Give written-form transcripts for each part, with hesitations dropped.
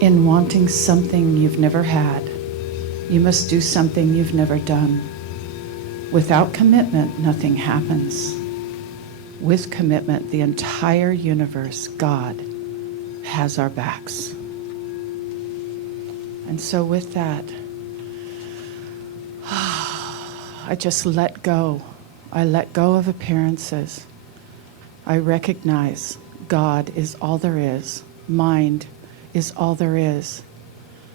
In wanting something you've never had, you must do something you've never done. Without commitment, nothing happens. With commitment, the entire universe, God, has our backs. And so with that, I just let go. I let go of appearances. I recognize God is all there is. Mind is all there is.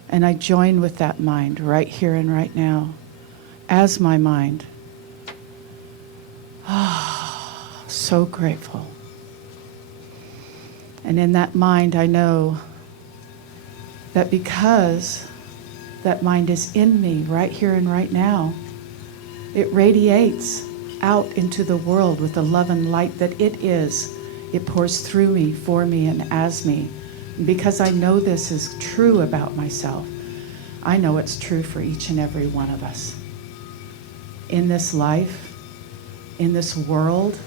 And I join with that mind right here and right now as my mind. So grateful. And in that mind, I know that because that mind is in me right here and right now, it radiates out into the world with the love and light that it is. It pours through me, for me, and as me. And because I know this is true about myself, I know it's true for each and every one of us. In this life, in this world,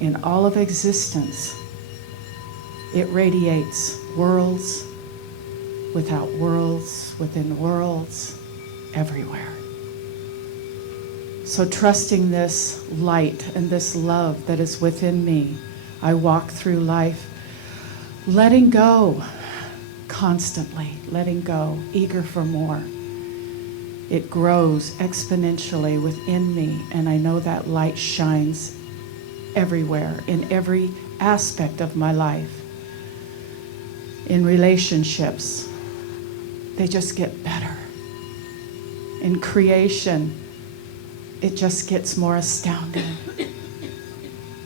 in all of existence, it radiates worlds without worlds, within worlds, everywhere. So trusting this light and this love that is within me, I walk through life letting go, constantly letting go, eager for more. It grows exponentially within me, and I know that light shines everywhere, in every aspect of my life. In relationships, they just get better. In creation, it just gets more astounding.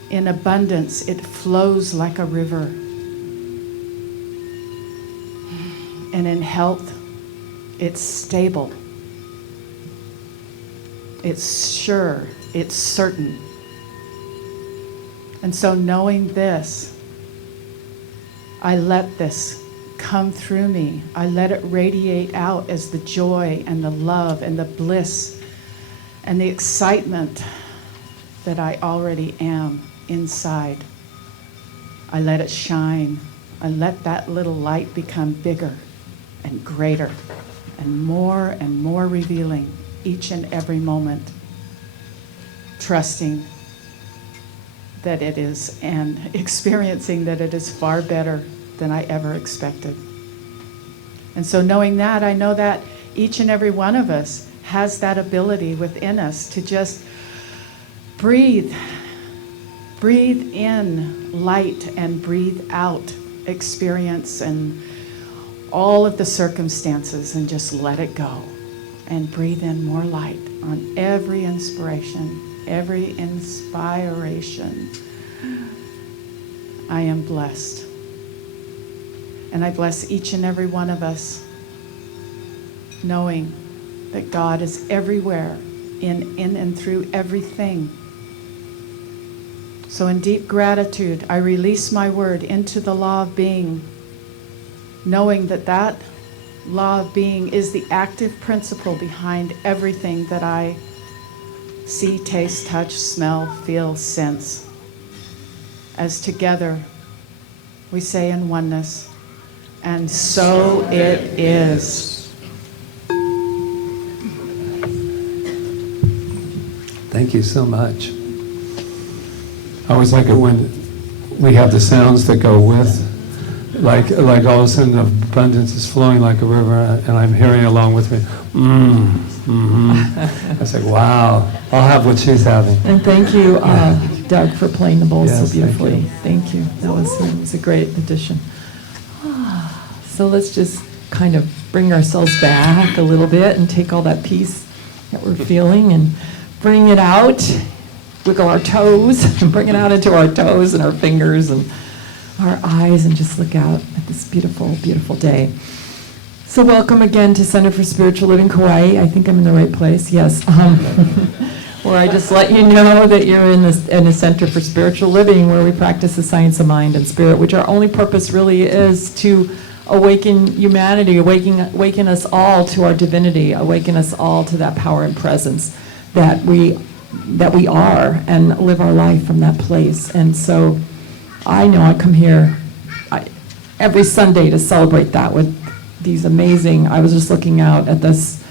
In abundance, it flows like a river. And in health, it's stable. It's sure, it's certain. And so knowing this, I let this come through me. I let it radiate out as the joy and the love and the bliss and the excitement that I already am inside. I let it shine. I let that little light become bigger and greater and more revealing each and every moment, trusting that it is and experiencing that it is far better than I ever expected. And so knowing that, I know that each and every one of us has that ability within us to just breathe in light and breathe out experience and all of the circumstances and just let it go and breathe in more light on every inspiration. I am blessed. And I bless each and every one of us, knowing that God is everywhere, in and through everything. So in deep gratitude, I release my word into the law of being, knowing that that law of being is the active principle behind everything that I see, taste, touch, smell, feel, sense. As together we say in oneness, and so it is. Thank you so much. I always like it when we have the sounds that go with, like all of a sudden abundance is flowing like a river, and I'm hearing along with me. I was like, wow, I'll have what she's having. And thank you, Doug, for playing the bowl so beautifully. Thank you. That was a great addition. So let's just kind of bring ourselves back a little bit and take all that peace that we're feeling and bring it out, wiggle our toes, and bring it out into our toes and our fingers and our eyes, and just look out at this beautiful, beautiful day. So welcome again to Center for Spiritual Living Kauai. I think I'm in the right place, yes. Where I just let you know that you're in the Center for Spiritual Living, where we practice the science of mind and spirit, which our only purpose really is to awaken humanity, awaken us all to our divinity, awaken us all to that power and presence that we are, and live our life from that place. And so I know I come here, every Sunday to celebrate that with these amazing, I was just looking out at this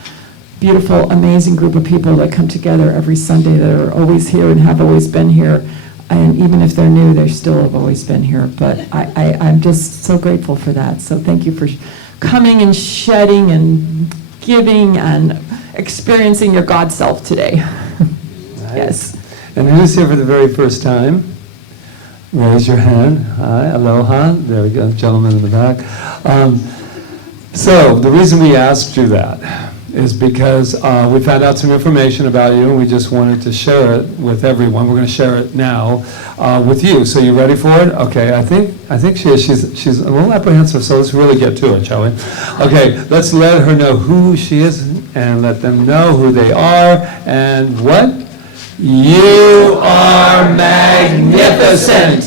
beautiful, amazing group of people that come together every Sunday that are always here and have always been here. And even if they're new, they still have always been here. But I'm just so grateful for that. So thank you for coming and shedding and giving and experiencing your God self today. Nice. Yes. And who's here for the very first time? Raise your hand. Hi, aloha. There we go, gentleman in the back. So the reason we asked you that is because we found out some information about you, and we just wanted to share it with everyone. We're going to share it now with you. So you ready for it? Okay. I think she is. She's a little apprehensive. So let's really get to it, shall we? Okay. Let's let her know who she is, and let them know who they are, and what. You are magnificent.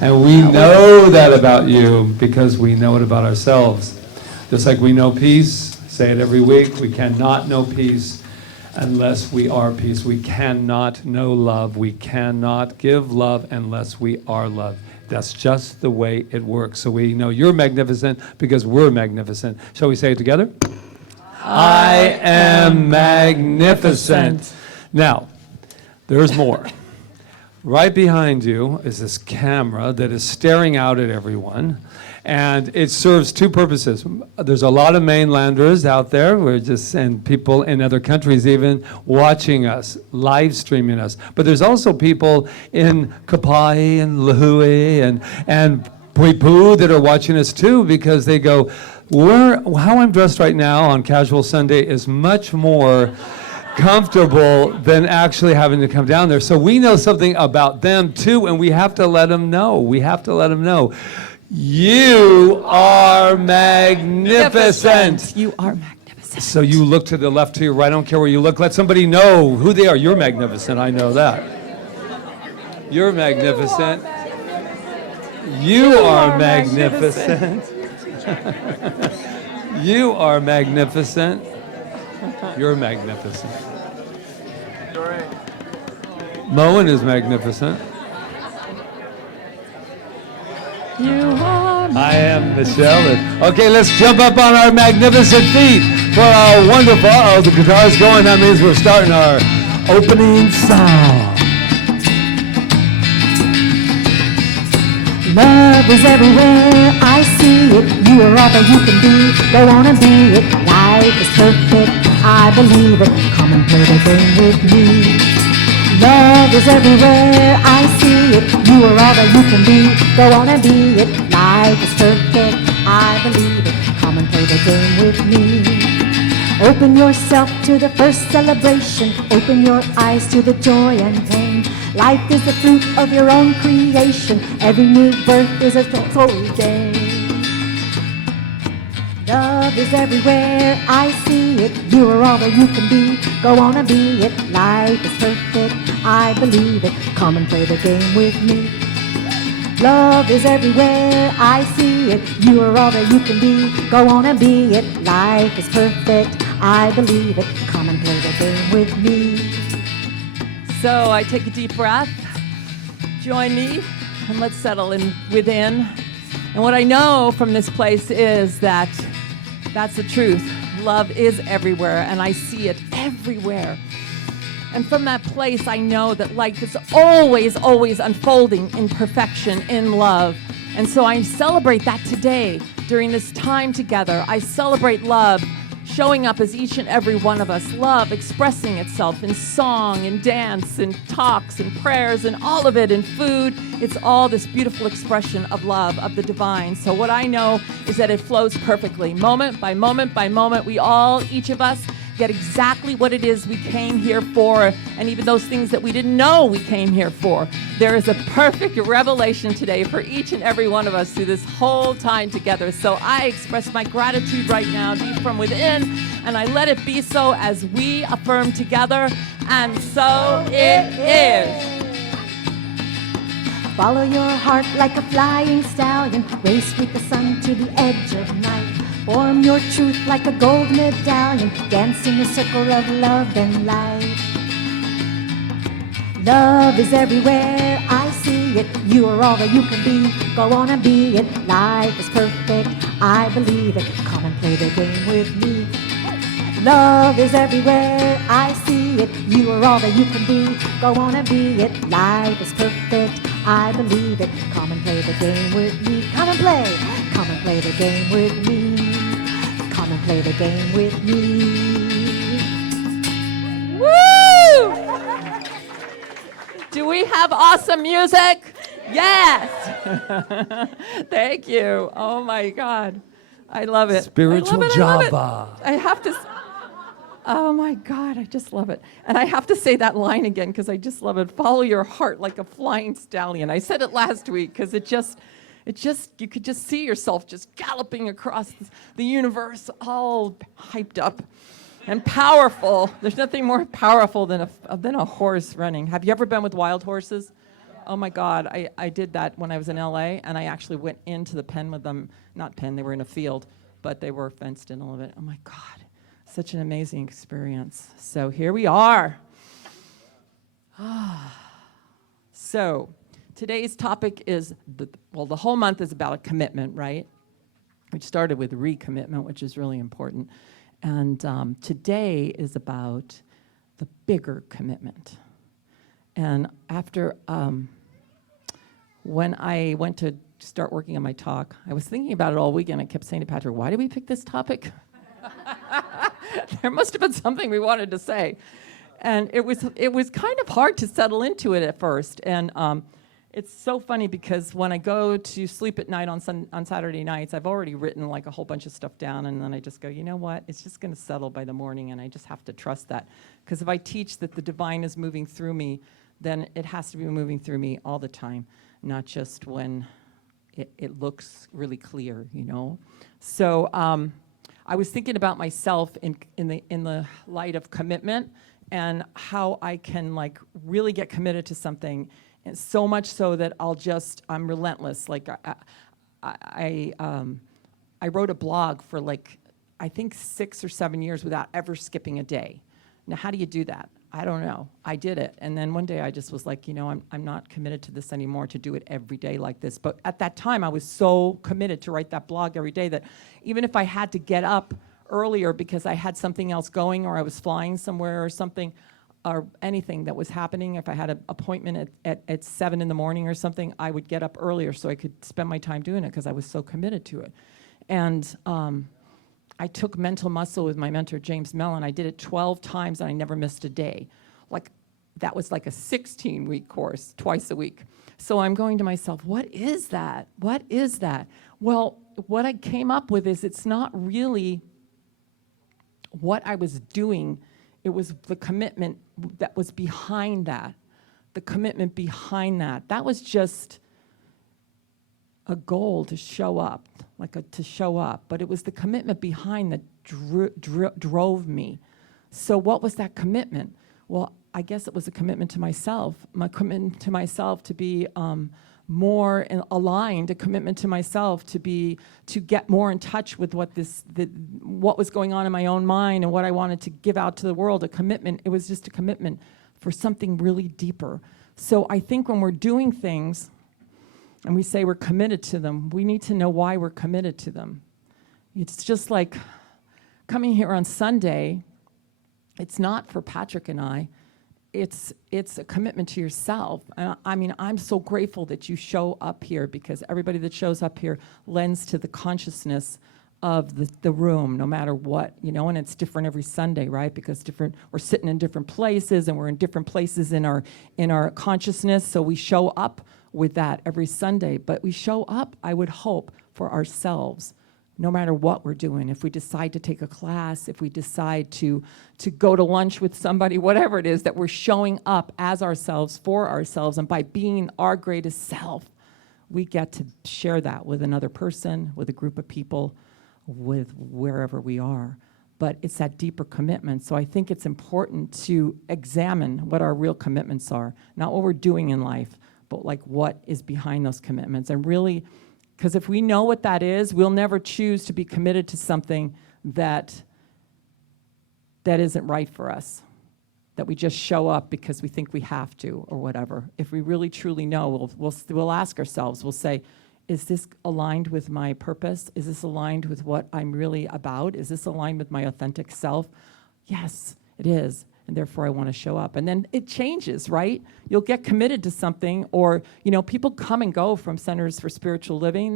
And we know that about you because we know it about ourselves. Just like we know peace, say it every week, we cannot know peace unless we are peace. We cannot know love. We cannot give love unless we are love. That's just the way it works. So we know you're magnificent because we're magnificent. Shall we say it together? I am magnificent. Now, there's more. Right behind you is this camera that is staring out at everyone, and it serves two purposes. There's a lot of mainlanders out there, and people in other countries even watching us, live streaming us. But there's also people in Kauai and Lihue and Puipu that are watching us too, because they go, how I'm dressed right now on Casual Sunday is much more comfortable than actually having to come down there. So we know something about them too, and we have to let them know. We have to let them know. You are magnificent. You are magnificent. So you look to the left, to your right, I don't care where you look. Let somebody know who they are. You're magnificent, I know that. You're magnificent. You are magnificent. You are magnificent. You're magnificent. Moen is magnificent. You are magnificent. I am Michelle. Okay, let's jump up on our magnificent feet for our wonderful, the guitar's going, that means we're starting our opening song. Love is everywhere, I see it. You are all that you can be, go on and be it. Life is perfect, I believe it. Come and play the game with me. Love is everywhere, I see it. You are all that you can be, go on and be it. Life is perfect, I believe it. Come and play the game with me. Open yourself to the first celebration. Open your eyes to the joy and pain. Life is the fruit of your own creation. Every new birth is a holy day. Love is everywhere, I see it. You are all that you can be, go on and be it. Life is perfect, I believe it. Come and play the game with me. Love is everywhere, I see it. You are all that you can be, go on and be it. Life is perfect, I believe it. Come and play the game with me. So I take a deep breath, join me, and let's settle in within. And what I know from this place is that that's the truth. Love is everywhere, and I see it everywhere. And from that place, I know that life is always, always unfolding in perfection, in love. And so I celebrate that today during this time together. I celebrate love showing up as each and every one of us, love expressing itself in song and dance and talks and prayers and all of it in food. It's all this beautiful expression of love, of the divine. So what I know is that it flows perfectly. Moment by moment by moment, we all, each of us, get exactly what it is we came here for, and even those things that we didn't know we came here for. There is a perfect revelation today for each and every one of us through this whole time together. So I express my gratitude right now, deep from within, and I let it be so as we affirm together, and so it is. Follow your heart like a flying stallion. Race with the sun to the edge of night. Form your truth like a gold medallion. Dance in the circle of love and light. Love is everywhere, I see it. You are all that you can be. Go on and be it. Life is perfect. I believe it. Come and play the game with me. Love is everywhere. I see it. You are all that you can be. Go on and be it. Life is perfect. I believe it. Come and play the game with me. Come and play. Come and play the game with me. Come and play the game with me. Woo! Do we have awesome music? Yes. Thank you. Oh my God. I love it. Spiritual I love it. Java. I have to. Oh my God, I just love it. And I have to say that line again because I just love it. Follow your heart like a flying stallion. I said it last week because it just, you could just see yourself just galloping across the universe, all hyped up and powerful. There's nothing more powerful than a horse running. Have you ever been with wild horses? Oh my God, I did that when I was in LA, and I actually went into the pen with them. Not pen, they were in a field, but they were fenced in all of it. Oh my God. Such an amazing experience. So here we are. So today's topic is, the whole month is about a commitment, right? We started with recommitment, which is really important. And today is about the bigger commitment. And after, when I went to start working on my talk, I was thinking about it all weekend. I kept saying to Patrick, why did we pick this topic? There must have been something we wanted to say. And it was kind of hard to settle into it at first. And it's so funny because when I go to sleep at night on Saturday nights, I've already written like a whole bunch of stuff down, and then I just go, you know what? It's just going to settle by the morning, and I just have to trust that. Because if I teach that the divine is moving through me, then it has to be moving through me all the time, not just when it looks really clear, you know? So I was thinking about myself in the light of commitment and how I can like really get committed to something, and so much so that I'm relentless. Like I wrote a blog for like I think 6 or 7 years without ever skipping a day. Now how do you do that? I don't know. I did it, and then one day I just was like, you know, I'm not committed to this anymore, to do it every day like this. But at that time, I was so committed to write that blog every day that even if I had to get up earlier because I had something else going, or I was flying somewhere or something, or anything that was happening, if I had an appointment at 7 in the morning or something, I would get up earlier so I could spend my time doing it because I was so committed to it. And I took mental muscle with my mentor, James Mellon. I did it 12 times, and I never missed a day. Like, that was like a 16-week course, twice a week. So I'm going to myself, what is that? What is that? Well, what I came up with is it's not really what I was doing. It was the commitment that was behind that. The commitment behind that. That was just a goal to show up, to show up. But it was the commitment behind that drove me. So what was that commitment? Well, I guess it was a commitment to myself. My commitment to myself to be more aligned, a commitment to myself to get more in touch with what was going on in my own mind and what I wanted to give out to the world. A commitment. It was just a commitment for something really deeper. So I think when we're doing things, and we say we're committed to them, we need to know why we're committed to them. It's just like coming here on Sunday, it's not for Patrick and I, it's a commitment to yourself. I mean, I'm so grateful that you show up here, because everybody that shows up here lends to the consciousness of the room, no matter what, you know, and it's different every Sunday, right? Because we're sitting in different places, and we're in different places in our consciousness, so we show up with that every Sunday. But we show up, I would hope, for ourselves, no matter what we're doing. If we decide to take a class, if we decide to go to lunch with somebody, whatever it is, that we're showing up as ourselves, for ourselves, and by being our greatest self, we get to share that with another person, with a group of people, with wherever we are. But it's that deeper commitment. So I think it's important to examine what our real commitments are, not what we're doing in life, but like what is behind those commitments. And really, because if we know what that is, we'll never choose to be committed to something that isn't right for us. that we just show up because we think we have to or whatever. If we really truly know, we'll ask ourselves, we'll say, is this aligned with my purpose? Is this aligned with what I'm really about? Is this aligned with my authentic self? Yes, it is. And therefore I want to show up. And then it changes, right? You'll get committed to something, or, people come and go from Centers for Spiritual Living.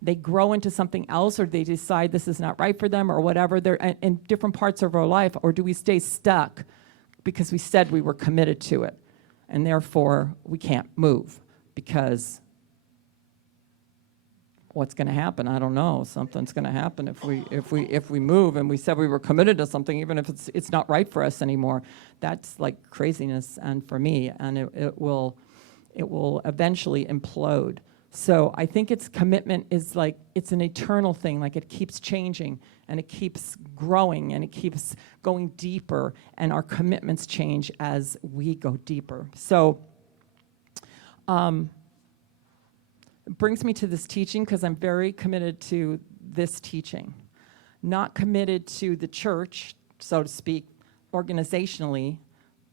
They grow into something else, or they decide this is not right for them, or whatever. They're in different parts of our life. Or do we stay stuck because we said we were committed to it, and therefore we can't move because what's going to happen? I don't know. Something's going to happen if we move, and we said we were committed to something, even if it's not right for us anymore. That's like craziness, and for me, and it will eventually implode. So I think its commitment is like, it's an eternal thing. Like, it keeps changing, and it keeps growing, and it keeps going deeper, and our commitments change as we go deeper. So it brings me to this teaching because I'm very committed to this teaching. Not committed to the church, so to speak, organizationally,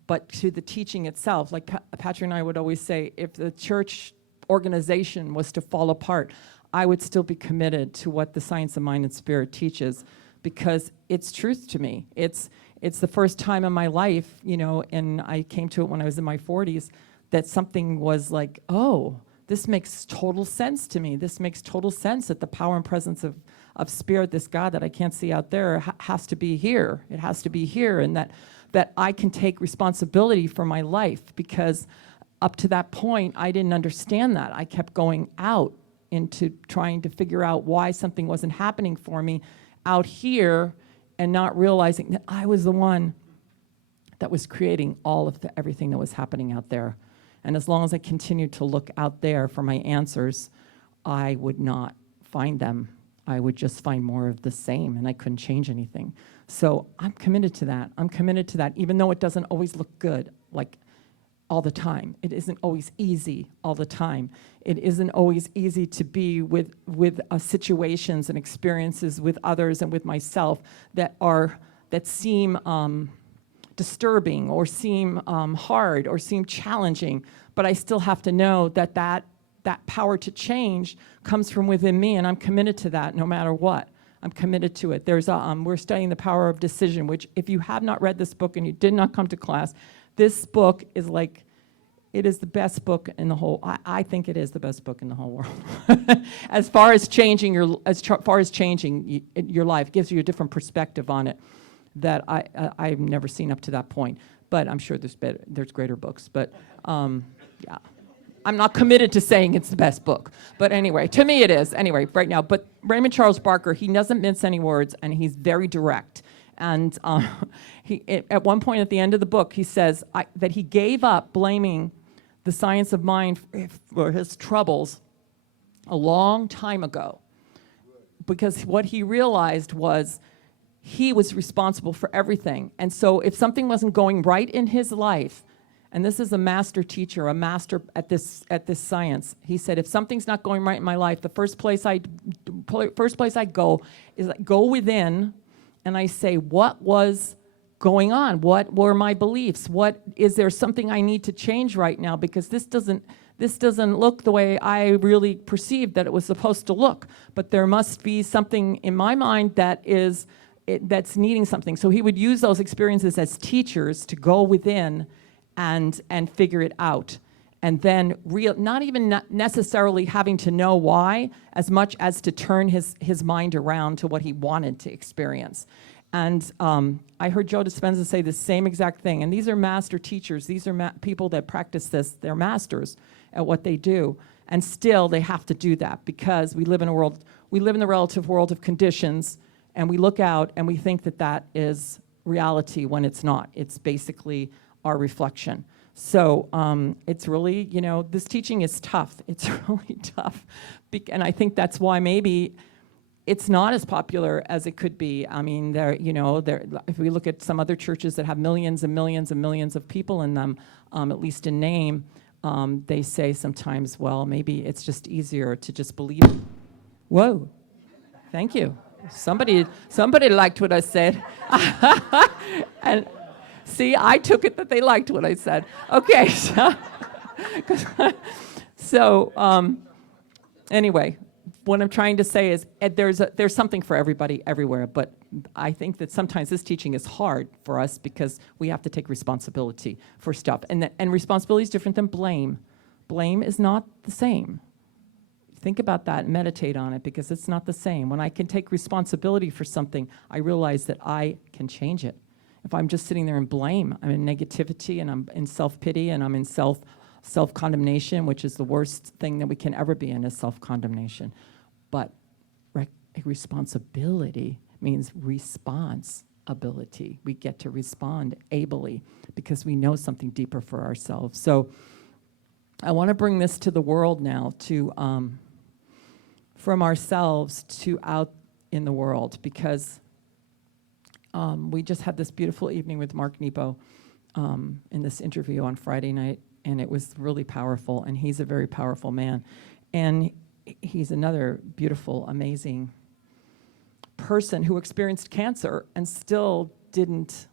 but to the teaching itself. Like Patrick and I would always say, if the church organization was to fall apart, I would still be committed to what the science of mind and spirit teaches, because it's truth to me. It's the first time in my life, and I came to it when I was in my 40s, that something was like, oh, this makes total sense to me. This makes total sense that the power and presence of spirit, this God that I can't see out there, has to be here. It has to be here, and that I can take responsibility for my life, because up to that point, I didn't understand that. I kept going out into trying to figure out why something wasn't happening for me out here, and not realizing that I was the one that was creating all of everything that was happening out there. And as long as I continued to look out there for my answers, I would not find them. I would just find more of the same, and I couldn't change anything. So I'm committed to that. I'm committed to that, even though it doesn't always look good, like all the time. It isn't always easy all the time. It isn't always easy to be with situations and experiences with others and with myself that seem disturbing, or seem hard, or seem challenging, but I still have to know that power to change comes from within me, and I'm committed to that no matter what. I'm committed to it. We're studying The Power of Decision, which, if you have not read this book and you did not come to class, this book is like, it is the best book in the whole, I think it is the best book in the whole world. As far as changing your life, it gives you a different perspective on it that I've never seen up to that point. But I'm sure there's greater books. But yeah, I'm not committed to saying it's the best book. But anyway, to me it is, anyway, right now. But Raymond Charles Barker, he doesn't mince any words, and he's very direct. And at one point at the end of the book, he says that he gave up blaming the science of mind for his troubles a long time ago, because what he realized was he was responsible for everything. And so if something wasn't going right in his life, and this is a master teacher, a master at this science, he said, if something's not going right in my life, the first place I go is I go within, and I say, what was going on? What were my beliefs? Is there something I need to change right now? Because this doesn't look the way I really perceived that it was supposed to look. But there must be something in my mind that's needing something. So he would use those experiences as teachers to go within and figure it out. And then not even necessarily having to know why, as much as to turn his mind around to what he wanted to experience. And I heard Joe Dispenza say the same exact thing. And these are master teachers. These are people that practice this. They're masters at what they do. And still, they have to do that, because we live in the relative world of conditions, and we look out and we think that is reality when it's not. It's basically our reflection. So it's really, this teaching is tough. It's really tough. And I think that's why maybe it's not as popular as it could be. I mean, if we look at some other churches that have millions and millions and millions of people in them, at least in name, they say sometimes, well, maybe it's just easier to just believe. Whoa, thank you. Somebody liked what I said. See, I took it that they liked what I said. Okay, so anyway, what I'm trying to say is there's something for everybody everywhere, but I think that sometimes this teaching is hard for us because we have to take responsibility for stuff. And responsibility is different than blame. Blame is not the same. Think about that and meditate on it, because it's not the same. When I can take responsibility for something, I realize that I can change it. If I'm just sitting there in blame, I'm in negativity and I'm in self-pity and I'm in self-condemnation, which is the worst thing that we can ever be in, is self-condemnation. But responsibility means response ability. We get to respond ably because we know something deeper for ourselves. So I want to bring this to the world now, to from ourselves to out in the world, because we just had this beautiful evening with Mark Nepo in this interview on Friday night, and it was really powerful, and he's a very powerful man. And he's another beautiful, amazing person who experienced cancer and still didn't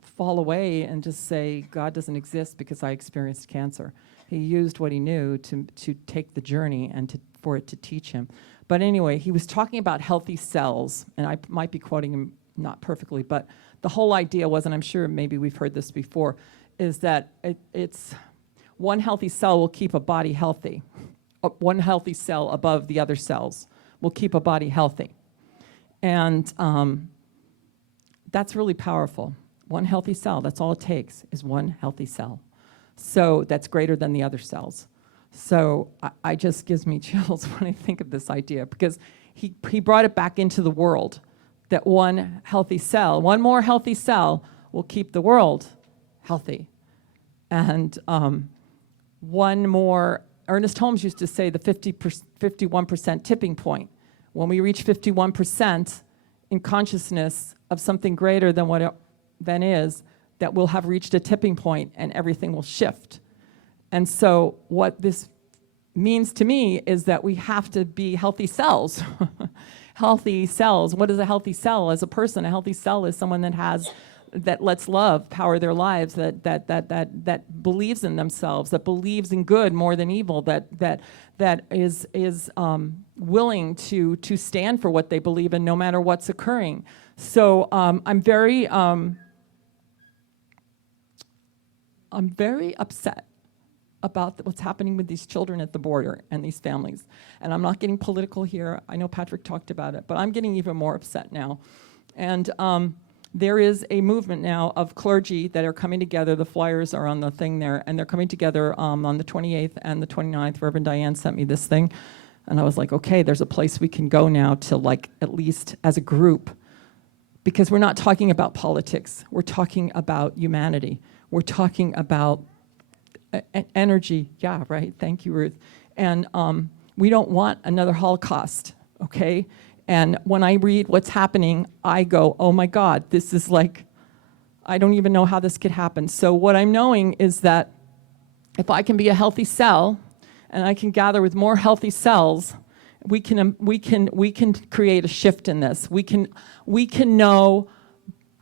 fall away and just say, God doesn't exist because I experienced cancer. He used what he knew to take the journey and for it to teach him. But anyway, he was talking about healthy cells, and I might be quoting him not perfectly, but the whole idea was, and I'm sure maybe we've heard this before, is that it's one healthy cell will keep a body healthy. One healthy cell above the other cells will keep a body healthy. And that's really powerful. One healthy cell, that's all it takes, is one healthy cell. So that's greater than the other cells. So I just gives me chills when I think of this idea, because he brought it back into the world, that one healthy cell, one more healthy cell will keep the world healthy. And one more, Ernest Holmes used to say the 51% tipping point. When we reach 51% in consciousness of something greater than what it then is, that we'll have reached a tipping point and everything will shift. And so what this means to me is that we have to be healthy cells. Healthy cells. What is a healthy cell? As a person, a healthy cell is someone that lets love power their lives, that believes in themselves, that believes in good more than evil, that is willing to stand for what they believe in no matter what's occurring. So I'm very upset about what's happening with these children at the border and these families. And I'm not getting political here. I know Patrick talked about it, but I'm getting even more upset now. And there is a movement now of clergy that are coming together. The flyers are on the thing there, and they're coming together on the 28th and the 29th. Reverend Diane sent me this thing, and I was like, okay, there's a place we can go now to, like, at least as a group, because we're not talking about politics. We're talking about humanity. We're talking about energy. Yeah, right. Thank you, Ruth. And we don't want another Holocaust, okay? And when I read what's happening, I go, oh my God, this is like, I don't even know how this could happen. So what I'm knowing is that if I can be a healthy cell and I can gather with more healthy cells, we can create a shift in this. We can know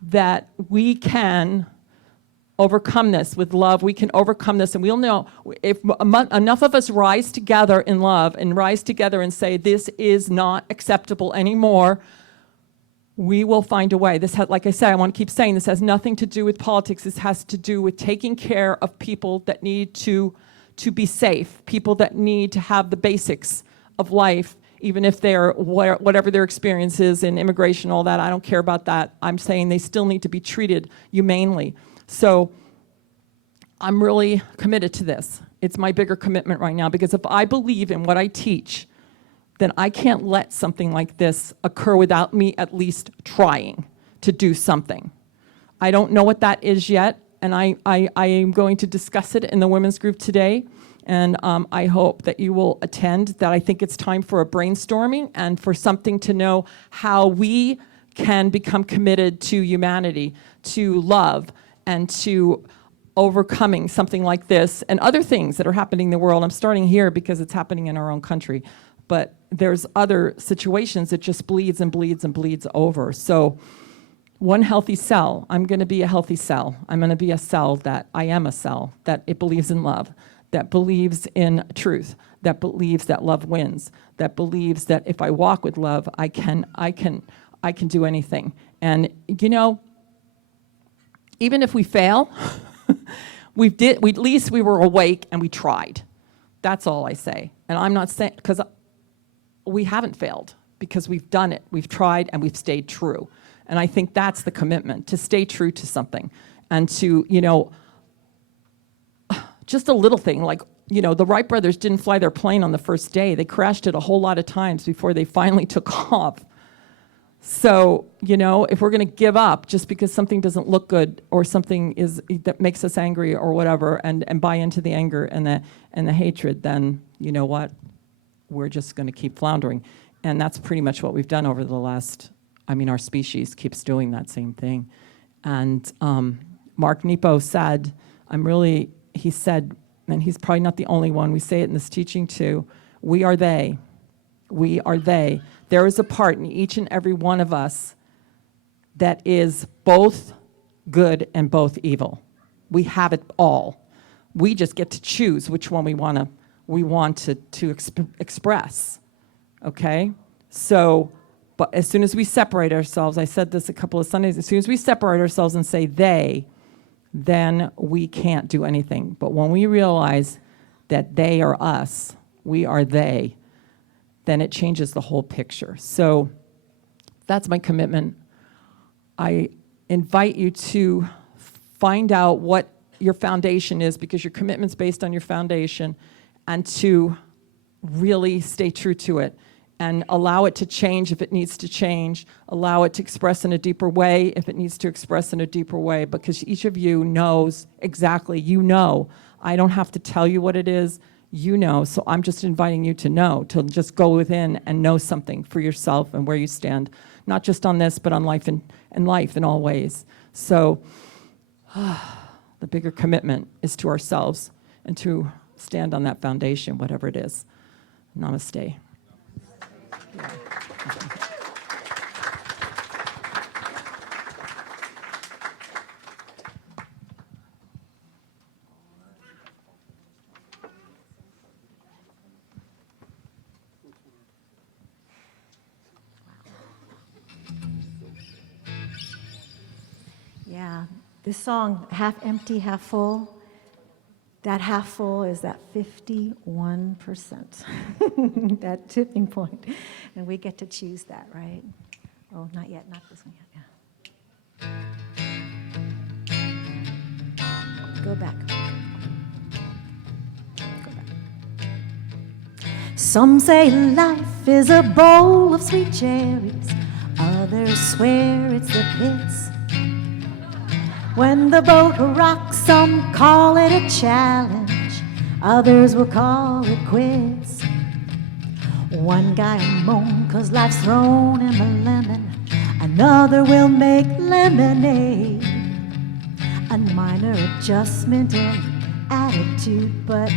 that we can overcome this with love. We can overcome this, and we'll know if enough of us rise together in love and rise together and say this is not acceptable anymore, we will find a way. This has, like I said, I want to keep saying, this has nothing to do with politics. This has to do with taking care of people that need to be safe, people that need to have the basics of life, even if they're whatever their experience is in immigration, all that. I don't care about that. I'm saying they still need to be treated humanely. So I'm really committed to this. It's my bigger commitment right now, because if I believe in what I teach, then I can't let something like this occur without me at least trying to do something. I don't know what that is yet, and I am going to discuss it in the women's group today, and I hope that you will attend, that I think it's time for a brainstorming and for something to know how we can become committed to humanity, to love, and to overcoming something like this and other things that are happening in the world. I'm starting here because it's happening in our own country, but there's other situations that just bleeds and bleeds and bleeds over. So one healthy cell. I'm going to be a healthy cell. I'm going to be a cell that I am a cell, that it believes in love, that believes in truth, that believes that love wins, that believes that if I walk with love, I can do anything. And you know, even if we fail, at least we were awake and we tried. That's all I say. And I'm not saying, because we haven't failed, because we've done it, we've tried, and we've stayed true. And I think that's the commitment, to stay true to something. And to, you know, just a little thing, like, you know, the Wright brothers didn't fly their plane on the first day. They crashed it a whole lot of times before they finally took off. So, you know, if we're going to give up just because something doesn't look good, or something that makes us angry or whatever, and buy into the anger and the hatred, then you know what? We're just going to keep floundering. And that's pretty much what we've done over the last, our species keeps doing that same thing. And Mark Nepo said, he said, and he's probably not the only one, we say it in this teaching too, we are they. We are they. There is a part in each and every one of us that is both good and both evil. We have it all. We just get to choose which one we want to express. Okay? So, but as soon as we separate ourselves, I said this a couple of Sundays, as soon as we separate ourselves and say they, then we can't do anything. But when we realize that they are us, we are they, then it changes the whole picture. So that's my commitment. I invite you to find out what your foundation is, because your commitment's based on your foundation, and to really stay true to it and allow it to change if it needs to change, allow it to express in a deeper way if it needs to express in a deeper way, because each of you knows exactly, you know. I don't have to tell you what it is, you know, so I'm just inviting you to know, to just go within and know something for yourself and where you stand, not just on this, but on life and life in all ways. So the bigger commitment is to ourselves and to stand on that foundation, whatever it is. Namaste. Yeah, this song, Half Empty, Half Full, that half full is that 51%, that tipping point. And we get to choose that, right? Oh, not yet, not this one yet, yeah. Go back. Go back. Some say life is a bowl of sweet cherries. Others swear it's the pits. When the boat rocks, some call it a challenge. Others will call it quits. One guy will moan 'cause life's thrown him a lemon. Another will make lemonade. A minor adjustment in attitude, but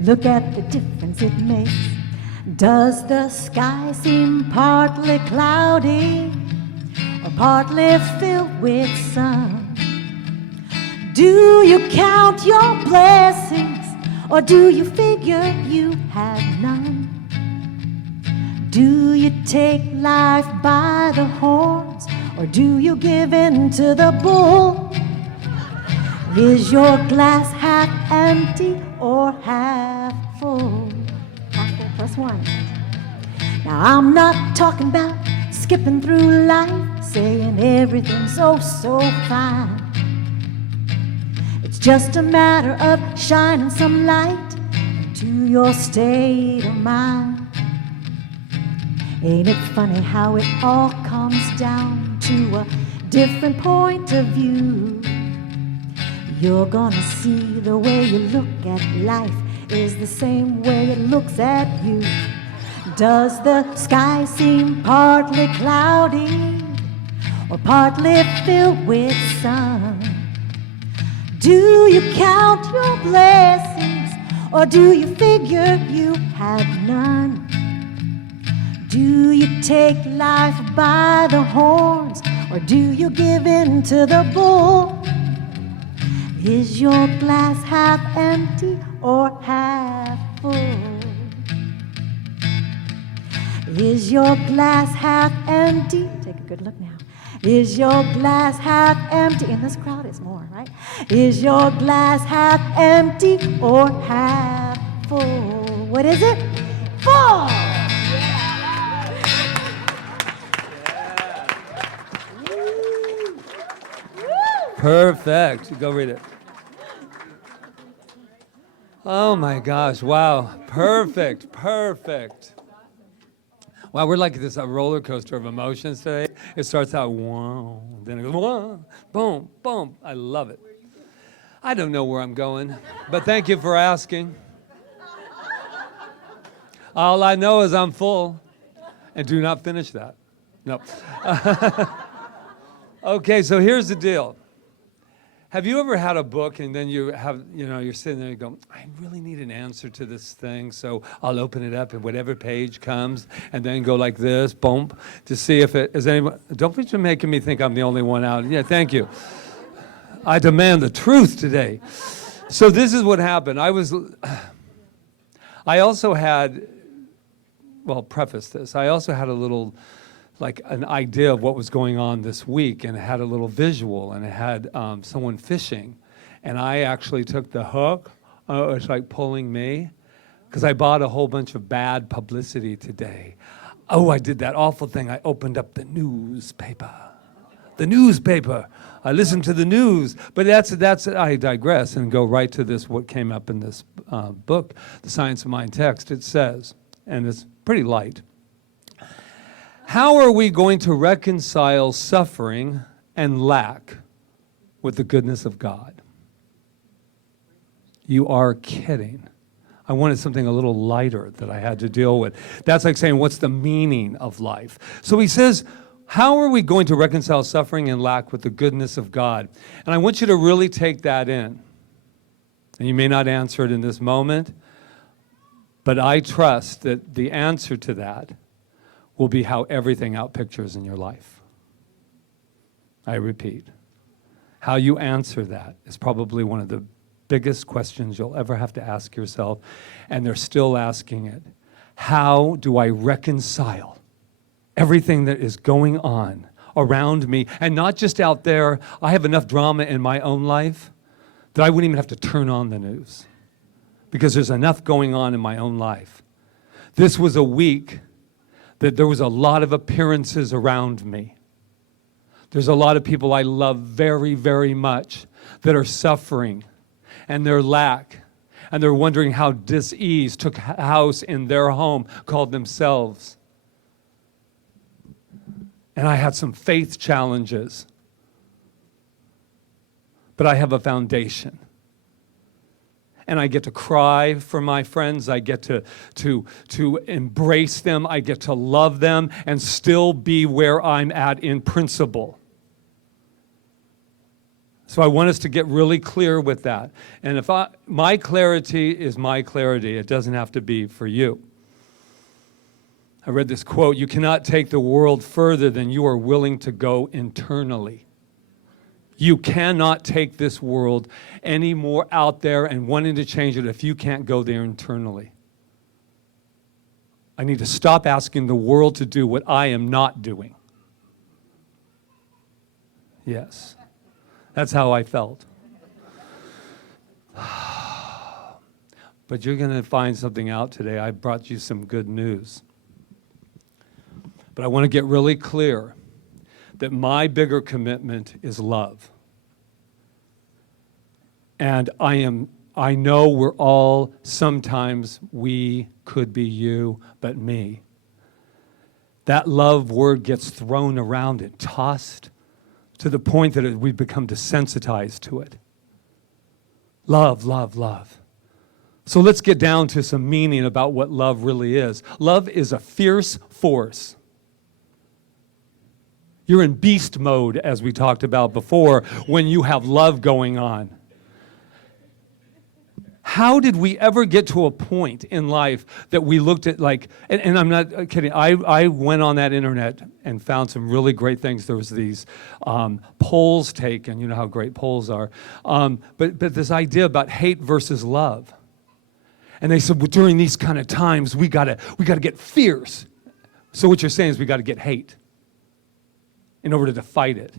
look at the difference it makes. Does the sky seem partly cloudy or partly filled with sun? Do you count your blessings, or do you figure you have none? Do you take life by the horns, or do you give in to the bull? Is your glass half empty or half full? Half full plus one. Now I'm not talking about skipping through life, saying everything's so fine. It's just a matter of shining some light into your state of mind. Ain't it funny how it all comes down to a different point of view? You're gonna see the way you look at life is the same way it looks at you. Does the sky seem partly cloudy or partly filled with sun? Do you count your blessings, or do you figure you have none? Do you take life by the horns, or do you give in to the bull? Is your glass half empty or half full? Is your glass half empty? Take a good look now. Is your glass half empty? In this crowd, it's more, right? Is your glass half empty or half full? What is it? Full! Perfect. Go read it. Oh my gosh, wow. Perfect, perfect. Wow, we're like this roller coaster of emotions today. It starts out, wow, then it goes, wow, boom, boom. I love it. I don't know where I'm going, but thank you for asking. All I know is I'm full, and do not finish that. No. Okay, so here's the deal. Have you ever had a book and then you're sitting there and you go, I really need an answer to this thing, so I'll open it up and whatever page comes and then go like this, boom, to see if it, is anyone, don't be making me think I'm the only one out. Yeah, thank you. I demand the truth today. So this is what happened. I also had, well, preface this, I also had a little, like an idea of what was going on this week, and it had a little visual, and it had someone fishing, and I actually took the hook. It was like pulling me, because I bought a whole bunch of bad publicity today. Oh, I did that awful thing. I opened up the newspaper. The newspaper. I listened to the news, but that's. I digress and go right to this. What came up in this book, The Science of Mind text. It says, and it's pretty light. How are we going to reconcile suffering and lack with the goodness of God? You are kidding. I wanted something a little lighter that I had to deal with. That's like saying, what's the meaning of life? So he says, how are we going to reconcile suffering and lack with the goodness of God? And I want you to really take that in. And you may not answer it in this moment, but I trust that the answer to that will be how everything outpictures in your life. I repeat, how you answer that is probably one of the biggest questions you'll ever have to ask yourself, and they're still asking it. How do I reconcile everything that is going on around me, and not just out there? I have enough drama in my own life that I wouldn't even have to turn on the news, because there's enough going on in my own life. This was a week that there was a lot of appearances around me. There's a lot of people I love very, very much that are suffering, and their lack, and they're wondering how dis-ease took house in their home called themselves. And I had some faith challenges, but I have a foundation. And I get to cry for my friends. I get to embrace them. I get to love them and still be where I'm at in principle. So I want us to get really clear with that. And my clarity is my clarity. It doesn't have to be for you. I read this quote, you cannot take the world further than you are willing to go internally. You cannot take this world any more out there and wanting to change it if you can't go there internally. I need to stop asking the world to do what I am not doing. Yes, that's how I felt. But you're going to find something out today. I brought you some good news. But I want to get really clear that my bigger commitment is love. And I know we're all, sometimes we could be you, but me. That love word gets thrown around and tossed to the point that we've become desensitized to it. Love, love, love. So let's get down to some meaning about what love really is. Love is a fierce force. You're in beast mode, as we talked about before, when you have love going on. how did we ever get to a point in life that we looked at like, and I'm not kidding, I went on that internet and found some really great things. There was these polls taken, you know how great polls are, but this idea about hate versus love. And they said, well, during these kind of times, we gotta get fierce. So what you're saying is we gotta get hate in order to fight it.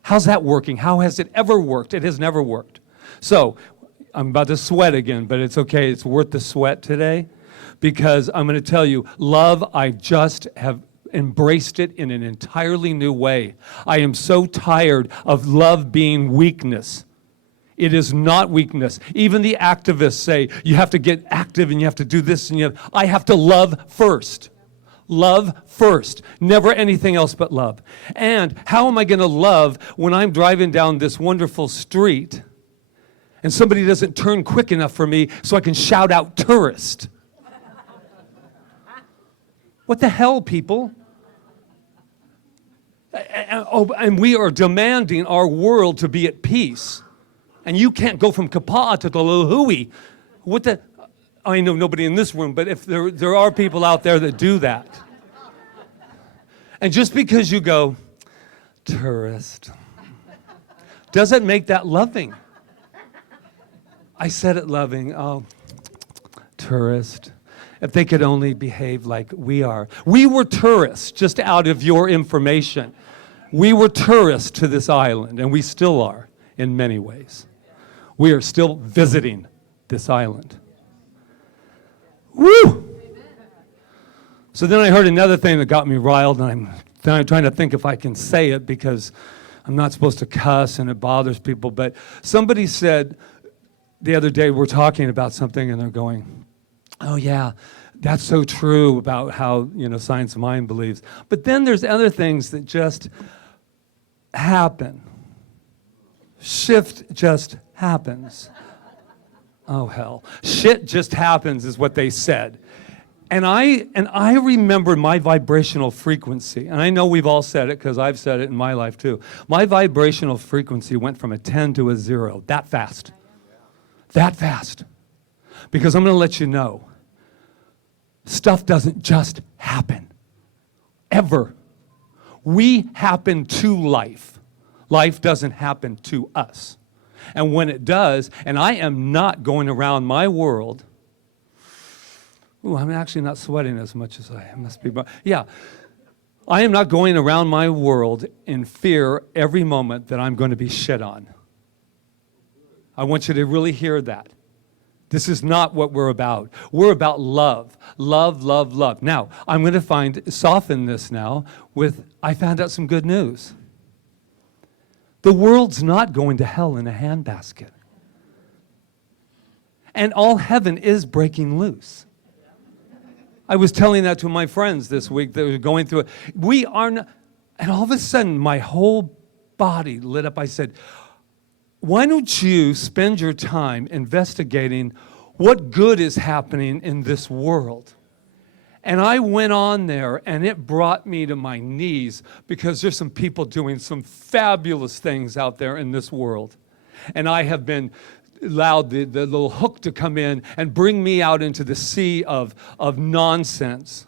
How's that working? How has it ever worked? It has never worked. So I'm about to sweat again, but it's okay. It's worth the sweat today because I'm going to tell you, love, I just have embraced it in an entirely new way. I am so tired of love being weakness. It is not weakness. Even the activists say you have to get active and you have to do this and I have to love first. Love first. Never anything else but love. And how am I going to love when I'm driving down this wonderful street and somebody doesn't turn quick enough for me so I can shout out tourist? What the hell, people? And we are demanding our world to be at peace. And you can't go from Kaua'i to Kaua'i. What the? I know nobody in this room, but if there are people out there that do that. And just because you go, tourist, doesn't make that loving. I said it loving, oh, tourist. If they could only behave like we are. We were tourists, just out of your information. We were tourists to this island, and we still are in many ways. We are still visiting this island. Woo! So then I heard another thing that got me riled, and I'm trying to think if I can say it because I'm not supposed to cuss and it bothers people, but somebody said the other day, we're talking about something and they're going, oh yeah, that's so true about how, Science of Mind believes. But then there's other things that just happen. Shift just happens. Oh hell. Shit just happens is what they said. And I remember my vibrational frequency, and I know we've all said it because I've said it in my life too. My vibrational frequency went from a 10 to a 0, that fast. That fast. Because I'm going to let you know, stuff doesn't just happen. Ever. We happen to life. Life doesn't happen to us. And when it does, and I am not going around my world, I'm actually not sweating as much as I must be. Yeah, I am not going around my world in fear every moment that I'm going to be shit on. I want you to really hear that. This is not what we're about. We're about love. Love, love, love. Now, I'm going to soften this now with, I found out some good news. The world's not going to hell in a handbasket. And all heaven is breaking loose. I was telling that to my friends this week that were going through it. We are not, and all of a sudden my whole body lit up. I said, why don't you spend your time investigating what good is happening in this world? And I went on there and it brought me to my knees because there's some people doing some fabulous things out there in this world. And I have been allowed the little hook to come in and bring me out into the sea of nonsense.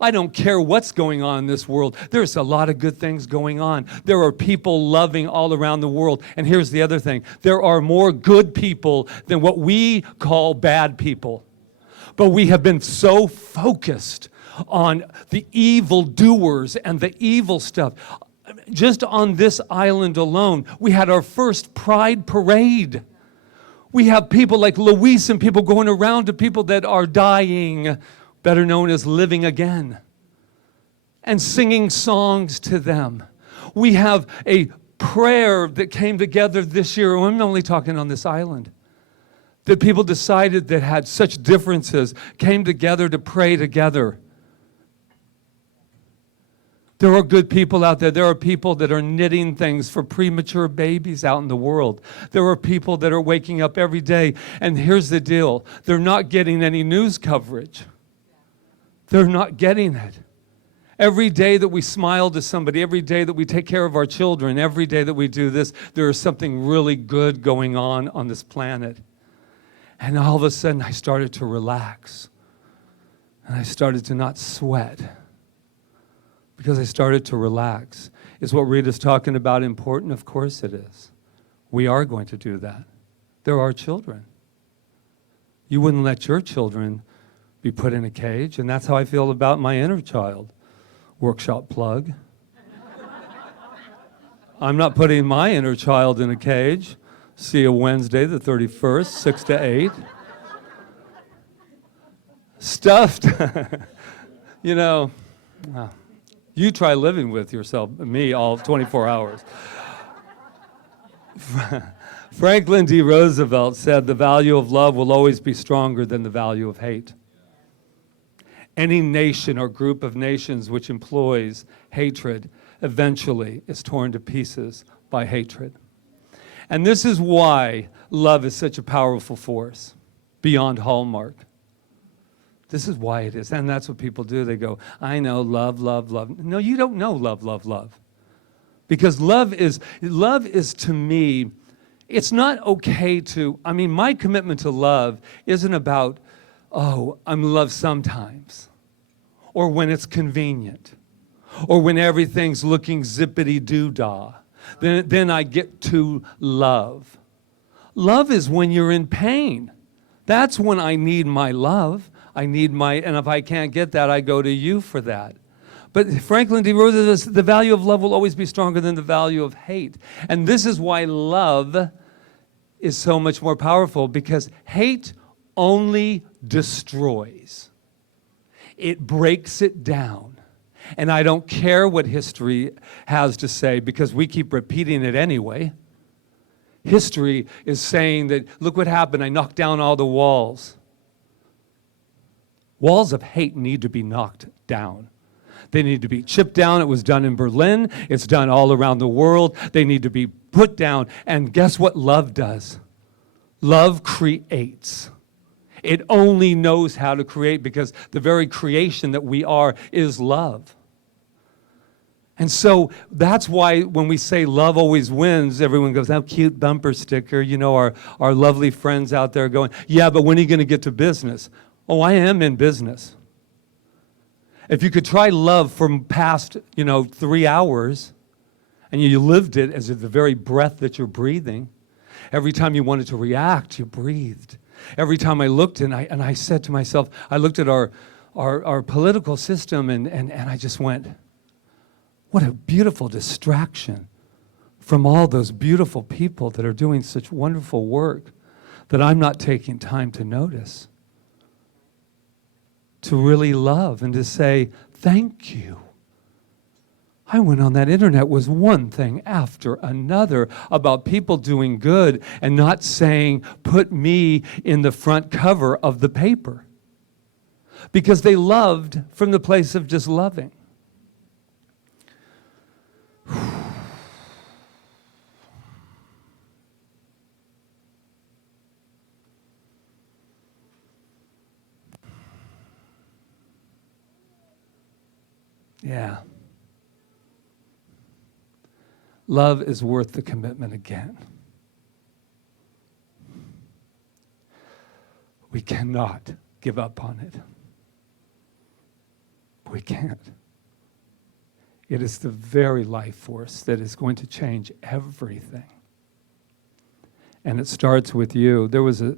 I don't care what's going on in this world. There's a lot of good things going on. There are people loving all around the world. And here's the other thing. There are more good people than what we call bad people. But we have been so focused on the evil doers and the evil stuff. Just on this island alone, we had our first Pride Parade. We have people like Luis and people going around to people that are dying, better known as living again, and singing songs to them. We have a prayer that came together this year, and I'm only talking on this island, that people decided that had such differences came together to pray together. There are good people out there. There are people that are knitting things for premature babies out in the world. There are people that are waking up every day, and here's the deal. They're not getting any news coverage. They're not getting it. Every day that we smile to somebody, every day that we take care of our children, every day that we do this, there is something really good going on this planet. And all of a sudden, I started to relax. And I started to not sweat. Because I started to relax. Is what Rita's talking about important? Of course it is. We are going to do that. They're our children. You wouldn't let your children be put in a cage, and that's how I feel about my inner child. Workshop plug. I'm not putting my inner child in a cage. See you Wednesday the 31st, 6 to 8. Stuffed. You know, you try living with yourself, me, all 24 hours. Franklin D. Roosevelt said the value of love will always be stronger than the value of hate. Any nation or group of nations which employs hatred eventually is torn to pieces by hatred. And this is why love is such a powerful force beyond Hallmark. This is why it is. And that's what people do. They go, I know love, love, love. No, you don't know love, love, love. Because love is to me, it's not okay to, my commitment to love isn't about, oh, I'm loved sometimes, or when it's convenient, or when everything's looking zippity-doo-dah. Then I get to love. Love is when you're in pain. That's when I need my love. And if I can't get that, I go to you for that. But Franklin D. Roosevelt says the value of love will always be stronger than the value of hate. And this is why love is so much more powerful, because hate only destroys. It breaks it down. And I don't care what history has to say, because we keep repeating it anyway. History is saying that, look what happened, I knocked down all the walls. Walls of hate need to be knocked down. They need to be chipped down. It was done in Berlin. It's done all around the world. They need to be put down. And guess what love does? Love creates. It only knows how to create, because the very creation that we are is love. And so that's why when we say love always wins, everyone goes, oh, cute bumper sticker. You know, our lovely friends out there going, yeah, but when are you going to get to business? Oh, I am in business. If you could try love from past, 3 hours, and you lived it as the very breath that you're breathing, every time you wanted to react, you breathed. Every time I looked, and I said to myself, I looked at our political system, and I just went, what a beautiful distraction from all those beautiful people that are doing such wonderful work that I'm not taking time to notice. To really love and to say, thank you. I went on that internet, was one thing after another about people doing good and not saying, put me in the front cover of the paper. Because they loved from the place of just loving. Yeah. Love is worth the commitment again. We cannot give up on it. We can't. It is the very life force that is going to change everything. And it starts with you. There was a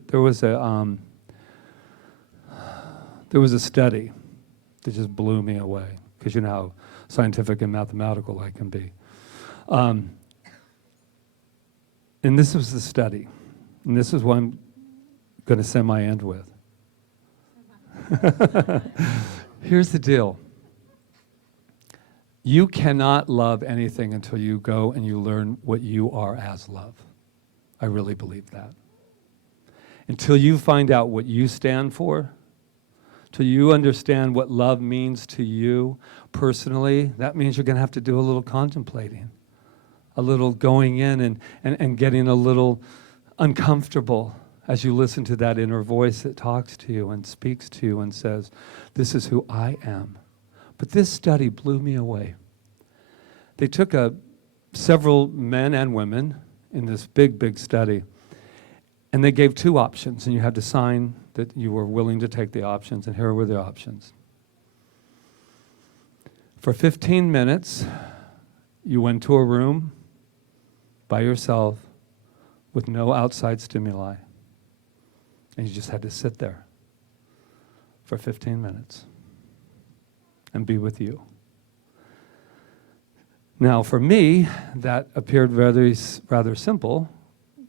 study that just blew me away, because you know how scientific and mathematical I can be. And this was the study. And this is what I'm going to semi-end with. Here's the deal. You cannot love anything until you go and you learn what you are as love. I really believe that. Until you find out what you stand for, till you understand what love means to you personally, that means you're going to have to do a little contemplating, a little going in and getting a little uncomfortable as you listen to that inner voice that talks to you and speaks to you and says, this is who I am. But this study blew me away. They took several men and women in this big, big study, and they gave 2 options, and you had to sign that you were willing to take the options, and here were the options. For 15 minutes, you went to a room by yourself with no outside stimuli, and you just had to sit there for 15 minutes and be with you. Now, for me, that appeared rather simple,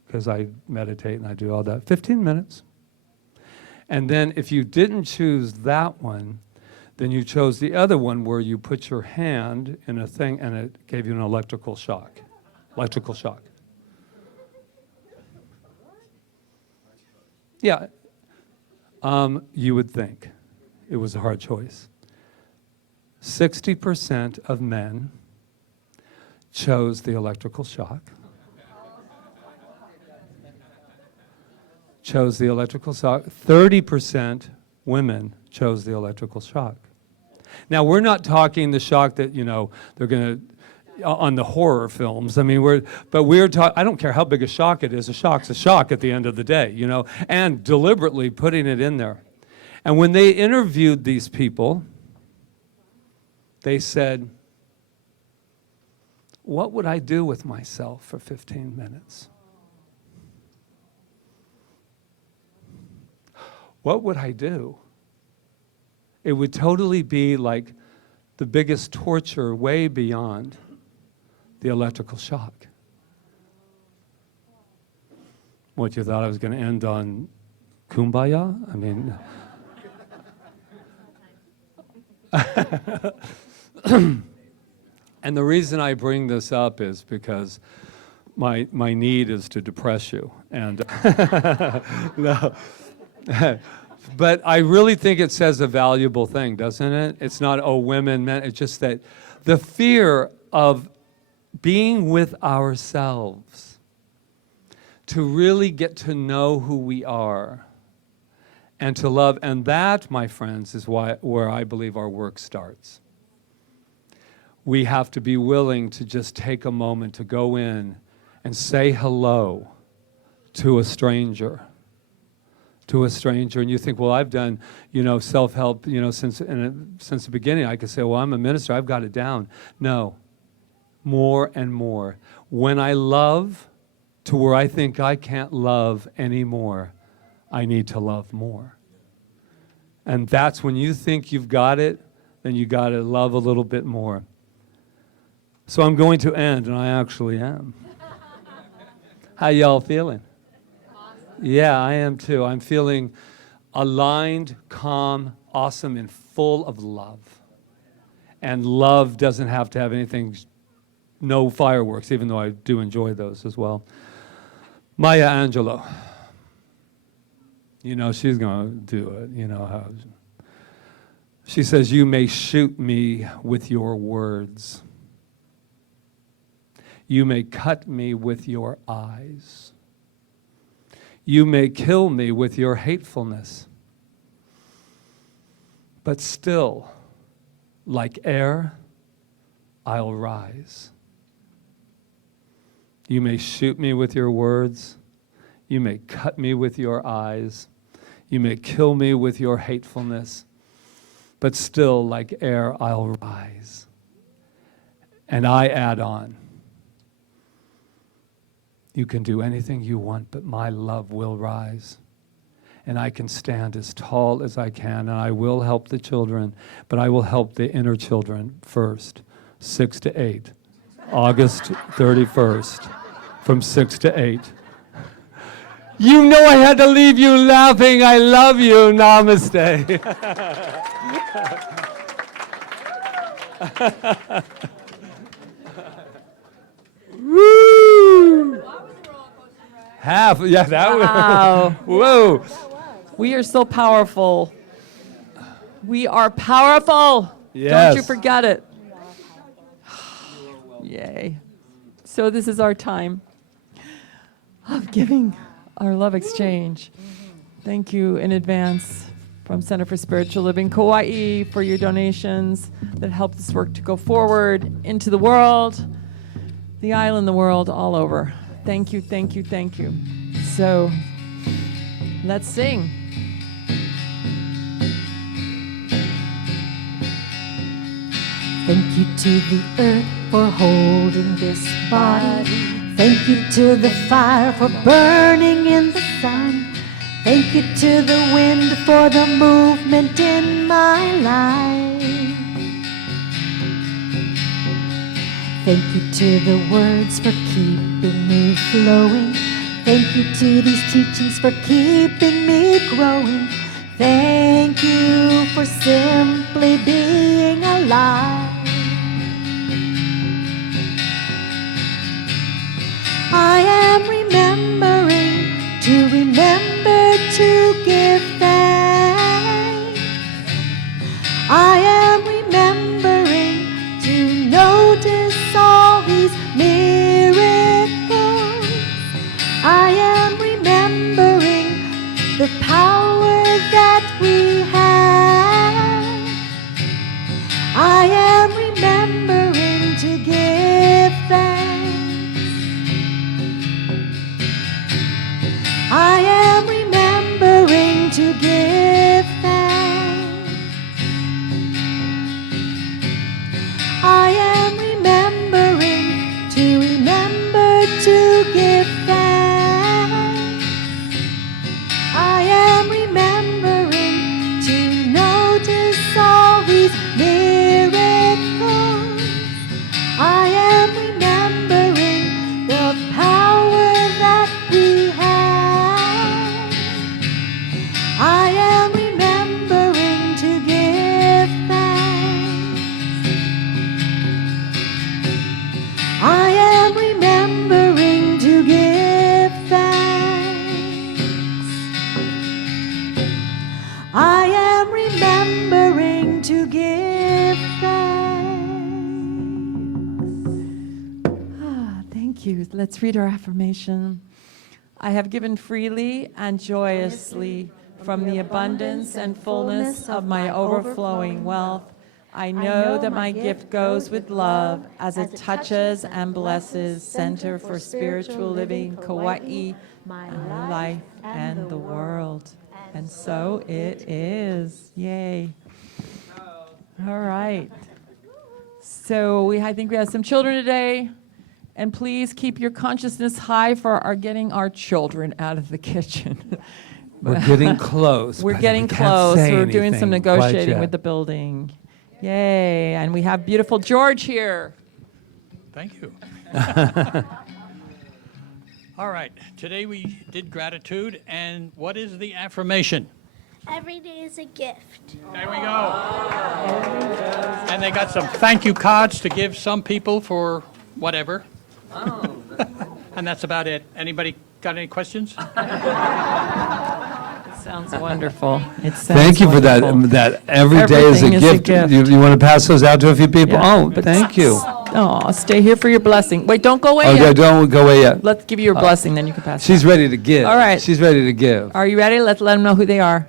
because I meditate and I do all that. 15 minutes. And then if you didn't choose that one, then you chose the other one where you put your hand in a thing and it gave you an electrical shock. Electrical shock. Yeah. You would think it was a hard choice. 60% of men chose the electrical shock. Chose the electrical shock. 30% women chose the electrical shock. Now, we're not talking the shock that, they're going to, on the horror films. I mean, we're talking, I don't care how big a shock it is, a shock's a shock at the end of the day, and deliberately putting it in there. And when they interviewed these people, they said, what would I do with myself for 15 minutes? What would I do? It would totally be like the biggest torture way beyond the electrical shock. What, you thought I was going to end on Kumbaya? I mean... And the reason I bring this up is because my need is to depress you. And no. But I really think it says a valuable thing, doesn't it? It's not, oh, women, men. It's just that the fear of being with ourselves, to really get to know who we are and to love. And that, my friends, is where I believe our work starts. We have to be willing to just take a moment to go in and say hello to a stranger. To a stranger, and you think, well, I've done, self-help, since the beginning. I could say, well, I'm a minister, I've got it down. No, more and more. When I love to where I think I can't love anymore, I need to love more. And that's when you think you've got it, then you got to love a little bit more. So I'm going to end, and I actually am. How y'all feeling? Yeah, I am too. I'm feeling aligned, calm, awesome, and full of love. And love doesn't have to have anything, no fireworks, even though I do enjoy those as well. Maya Angelou. She's going to do it. How. She says, you may shoot me with your words. You may cut me with your eyes. You may kill me with your hatefulness. But still, like air, I'll rise. You may shoot me with your words. You may cut me with your eyes. You may kill me with your hatefulness. But still, like air, I'll rise. And I add on. You can do anything you want, but my love will rise. And I can stand as tall as I can, and I will help the children, but I will help the inner children first, 6 to 8. August 31st, from 6 to 8. You know I had to leave you laughing. I love you. Namaste. Woo! Half, yeah, that Wow. was, whoa. We are so powerful. We are powerful. Yes. Don't you forget it. Yay. So this is our time of giving our love exchange. Thank you in advance from Center for Spiritual Living Kauai for your donations that help this work to go forward into the world, the island, the world, all over. Thank you, thank you, thank you. So let's sing. Thank you to the earth for holding this body. Thank you to the fire for burning in the sun. Thank you to the wind for the movement in my life. Thank you to the words for keeping me flowing. Thank you to these teachings for keeping me growing. Thank you for simply being alive. I am remembering to remember to give thanks. I am remembering to notice all these miracles. I am remembering the power that we have. I am remembering to give thanks. I am remembering to give thanks. I am remembering to remember to give thanks. I am remembering to notice all these miracles. I am remembering the power that we have. I am remembering to give thanks. I am remembering to give thanks. I am remembering to give thanks. Thank you. Let's read our affirmation. I have given freely and joyously from the abundance and fullness of my overflowing wealth. I know that my gift goes with love as it touches and blesses Center for Spiritual Living Kauai, my life and the world. And so it is. Yay. All right. So I think we have some children today. And please keep your consciousness high for our getting our children out of the kitchen. We're getting close. We're but getting we can't close. say We're doing some anything quite negotiating yet. with the building. Yay. And we have beautiful George here. Thank you. All right, today we did gratitude, and what is the affirmation? Every day is a gift. There we go. And they got some thank you cards to give some people for whatever. And that's about it. Anybody got any questions? Sounds wonderful. It sounds Thank you for that. wonderful. That every day is a Everything is a gift. gift. You want to pass those out to a few people? Yeah, Oh, but thank you. Oh, stay here for your blessing. Wait, don't go away Oh, yet. yeah, don't go away yet. Let's give you your blessing, then you can pass it. She's ready to give. All right. She's ready to give. Are you ready? Let's let them know who they are.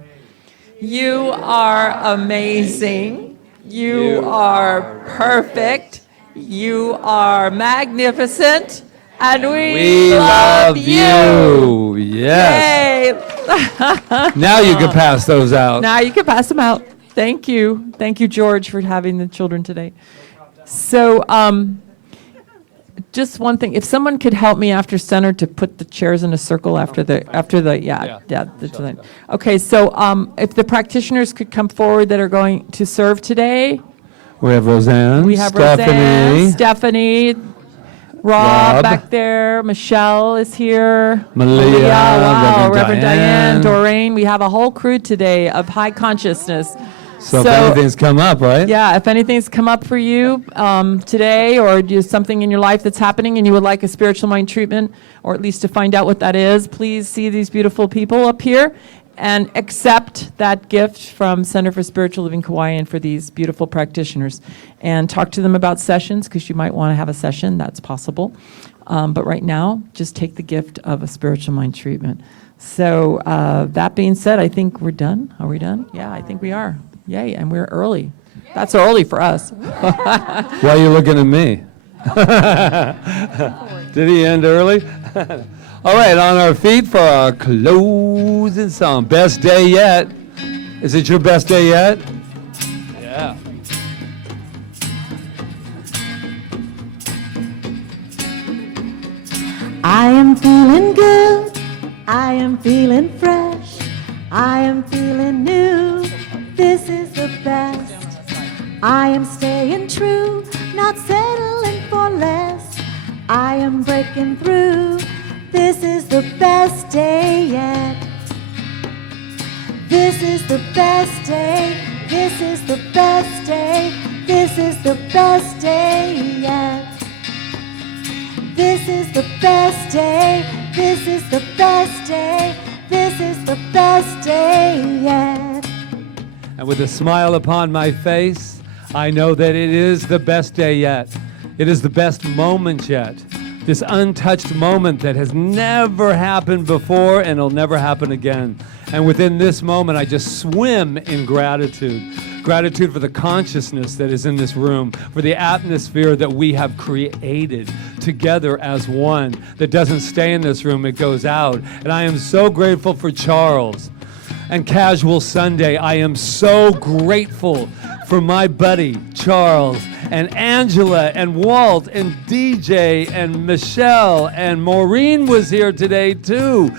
You are amazing. You are perfect. You are magnificent. And we love you. Yes. Yay. Now you can pass those out. Now you can pass them out. Thank you. Thank you, George, for having the children today. So, just one thing. If someone could help me after center to put the chairs in a circle after the Okay, so if the practitioners could come forward that are going to serve today. We have Roseanne. We have Stephanie. Roseanne, Stephanie, Rob Rob. back there, Michelle is here. Malia, wow, Reverend Diane, Diane. Doreen. We have a whole crew today of high consciousness. So if anything's come up, right? Yeah, if anything's come up for you today, or just something in your life that's happening and you would like a spiritual mind treatment, or at least to find out what that is, please see these beautiful people up here and accept that gift from Center for Spiritual Living Kauai and for these beautiful practitioners. And talk to them about sessions, because you might want to have a session. That's possible. But right now, just take the gift of a spiritual mind treatment. So that being said, I think we're done. Are we done? Yeah, I think we are. Yay, and we're early. That's early for us. Why are you looking at me? Did he end early? All right, on our feet for our closing song. Best day yet. Is it your best day yet? Yeah. I am feeling good, I am feeling fresh, I am feeling new, this is the best. I am staying true, not settling for less, I am breaking through, this is the best day yet. This is the best day, this is the best day, this is the best day yet. This is the best day, this is the best day, this is the best day yet. And with a smile upon my face, I know that it is the best day yet. It is the best moment yet. This untouched moment that has never happened before and will never happen again. And within this moment, I just swim in gratitude. Gratitude for the consciousness that is in this room, for the atmosphere that we have created together as one, that doesn't stay in this room, it goes out. And I am so grateful for Charles and Casual Sunday. I am so grateful for my buddy, Charles, and Angela, and Walt, and DJ, and Michelle, and Maureen was here today too,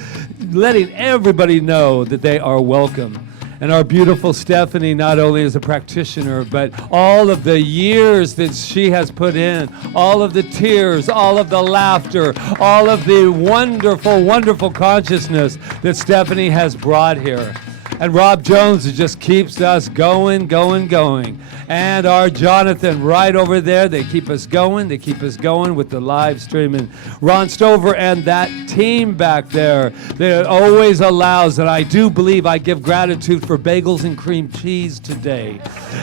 letting everybody know that they are welcome. And our beautiful Stephanie, not only is a practitioner, but all of the years that she has put in, all of the tears, all of the laughter, all of the wonderful, wonderful consciousness that Stephanie has brought here. And Rob Jones just keeps us going, going, going. And our Jonathan right over there, they keep us going with the live streaming. Ron Stover and that team back there that always allows, and I do believe I give gratitude for bagels and cream cheese today.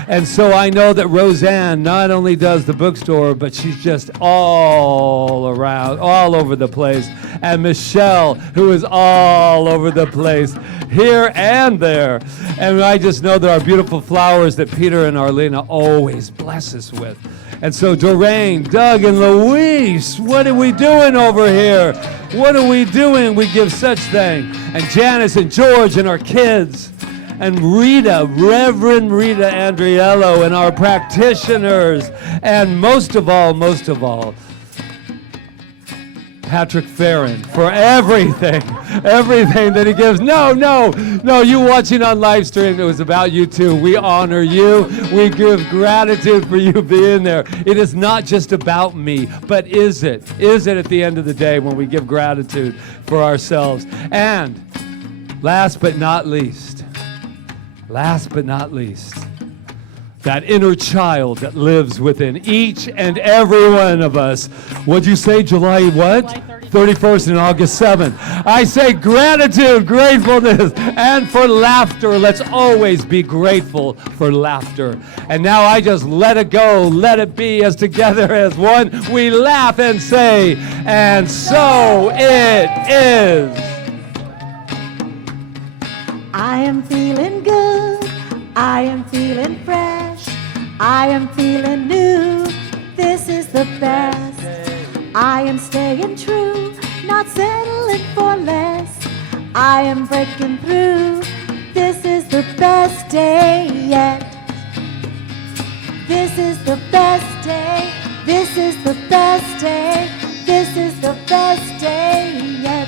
And so I know that Roseanne not only does the bookstore, but she's just all around, all over the place. And Michelle, who is all over the place, here and there. And I just know that our beautiful flowers that Peter and Arlena always bless us with. And so Doreen, Doug, and Luis, what are we doing over here? What are we doing? We give such thanks. And Janice and George and our kids. And Rita, Reverend Rita Andriello, and our practitioners. And most of all, Patrick Feren, for everything that he gives. No, you watching on live stream, it was about you too. We honor you. We give gratitude for you being there. It is not just about me, but is it? Is it at the end of the day when we give gratitude for ourselves? And last but not least, that inner child that lives within each and every one of us. What'd you say, July what? 31st and August 7th. I say gratitude, gratefulness, and for laughter. Let's always be grateful for laughter. And now I just let it go, let it be, as together as one, we laugh and say, and so it is. I am feeling good, I am feeling fresh, I am feeling new, this is the best. I am staying true, not settling for less, I am breaking through, this is the best day yet. This is the best day, this is the best day, this is the best day yet.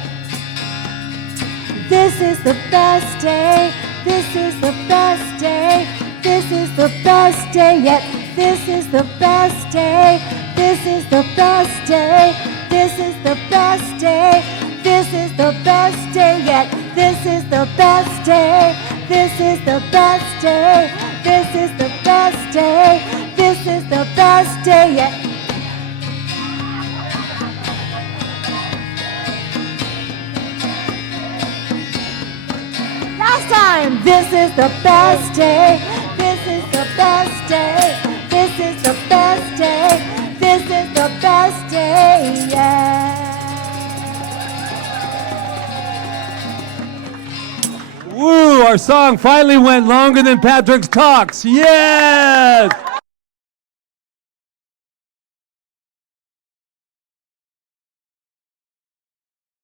This is the best day, this is the best day, this is the best day yet. This is the best day, this is the best day, this is the best day, this is the best day yet. This is the best day, this is the best day, this is the best day, this is the best day yet. Last time, this is the best day, this is the best day, this is the best day, this is the best day, yeah. Our song finally went longer than Patrick's talks. Yes!